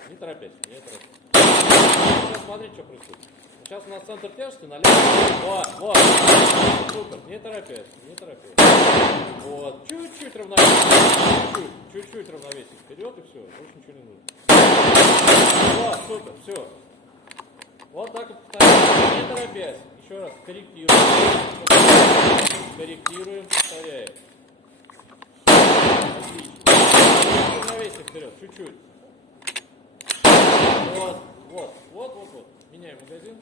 Вот, не торопясь, не торопясь. Сейчас смотрите, что происходит. Сейчас у нас центр тяжести налево. Вот. Супер, не торопясь, не торопясь. Вот, чуть-чуть равновесие. Чуть-чуть равновесие вперед и все. Больше ничего не нужно. Вот, супер, все. Вот так вот повторяем, не торопясь. Еще раз, корректируем. Корректируем, повторяем. Отлично. Равновесие вперед, чуть-чуть. Вот. Меняем магазин.